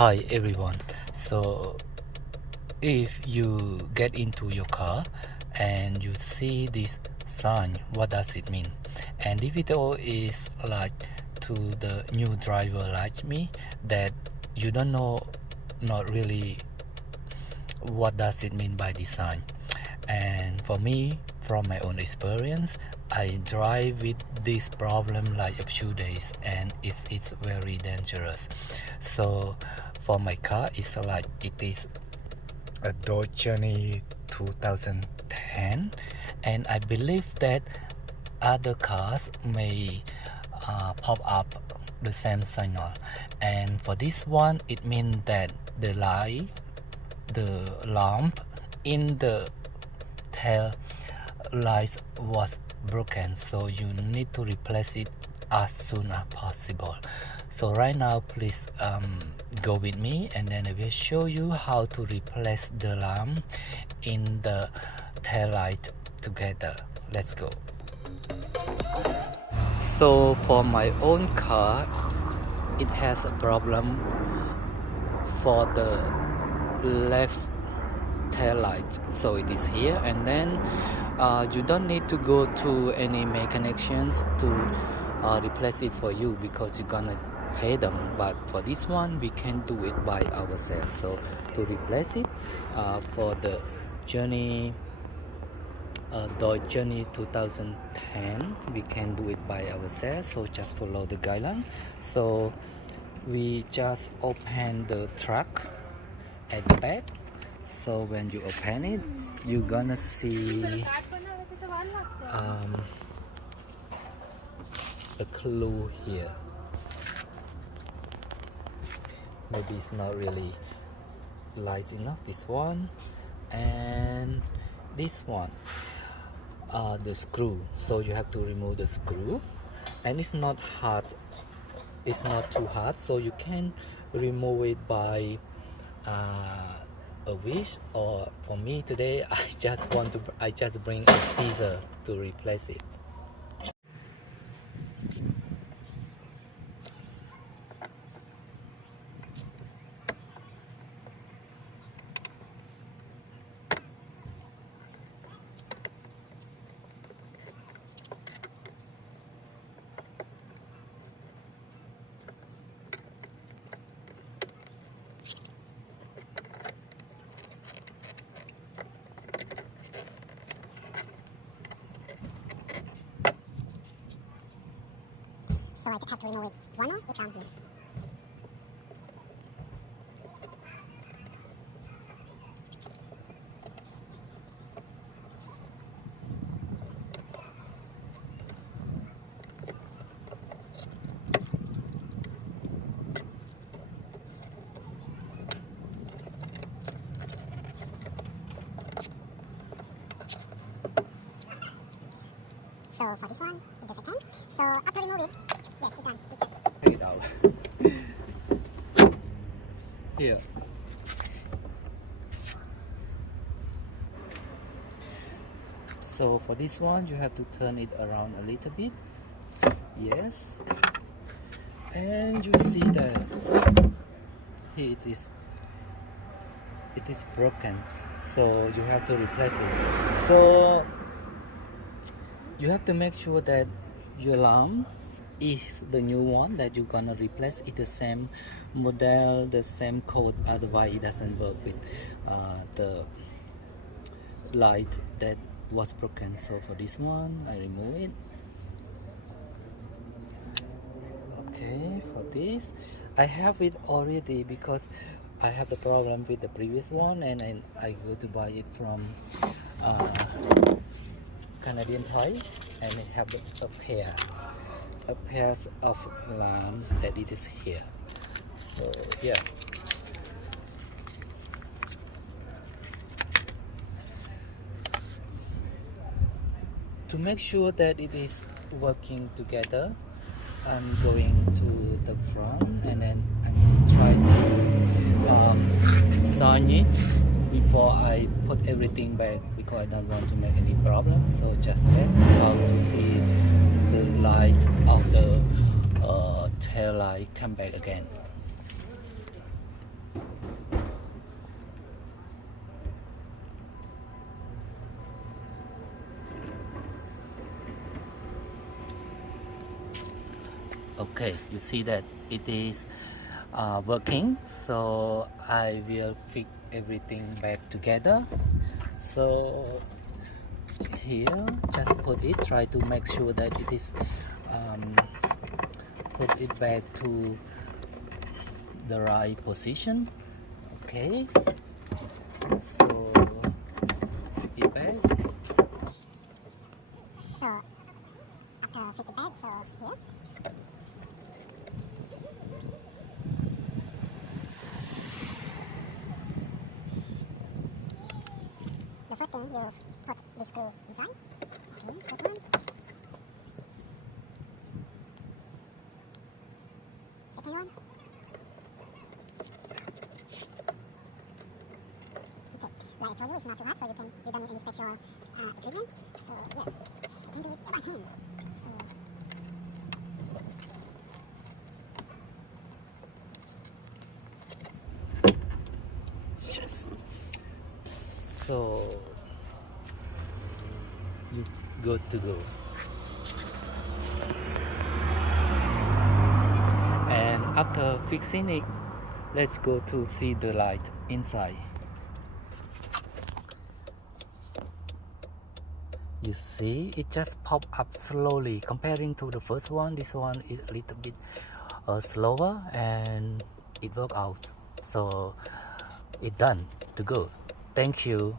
Hi everyone. So if you get into your car and you see this sign, what does it mean? And the video is like to the new driver like me that you don't know not really what does it mean by this sign. And for me, from my own experience, I drive with this problem like a few days and it's very dangerous. So for my car, it's like it is a Dodge Journey 2010, and I believe that other cars may pop up the same signal. And for this one, it means that the lamp in the tail lights was broken, so you need to replace it as soon as possible. So right now, please go with me and then I will show you how to replace the lamp in the tail light together. Let's go. So for my own car, it has a problem for the left tail light, so it is here, and then you don't need to go to any mechanics to replace it for you because you're gonna pay them. But for this one, we can do it by ourselves. So to replace it for the Dodge Journey 2010, we can do it by ourselves. So just follow the guideline. So we just open the truck at the back. So when you open it, you're gonna see a clue here. Maybe it's not really light enough. This one and this one, the screw. So you have to remove the screw, and it's not hard. It's not too hard, so you can remove it by a wish, or for me today I just bring a scissor to replace it. So I just have to remove it one more, it's down here. So for this one, it's the second. So after remove it, yes, it's done. You just Take it out. Here. So for this one, you have to turn it around a little bit. Yes. And you see that here it is broken. So you have to replace it. So you have to make sure that your lamp is the new one that you're gonna replace. It the same model, the same code, otherwise it doesn't work with the light that was broken. So for this one, I remove it. Okay, for this I have it already because I have the problem with the previous one, and I go to buy it from Canadian Toy, and I have a pair of lamp that it is here. So yeah, to make sure that it is working together, I'm going to the front and then I'm trying to sign it before I put everything back because I don't want to make any problems. So just wait how to see the light of the tail light come back again. Okay, you see that it is working, so I will fix everything back together. So here, just put it, try to make sure that it is put it back to the right position. Okay, so put it back. So after fit it back, so here. The first thing you put this screw inside. Okay, first one. Second one. Okay, like I told you, it's not too hard, so you don't need any special equipment. So yeah, I can do it by hand. So Yes. So you good to go. And after fixing it, let's go to see the light inside. You see, it just pop up slowly comparing to the first one. This one is a little bit slower, and it worked out. So it done to go. Thank you.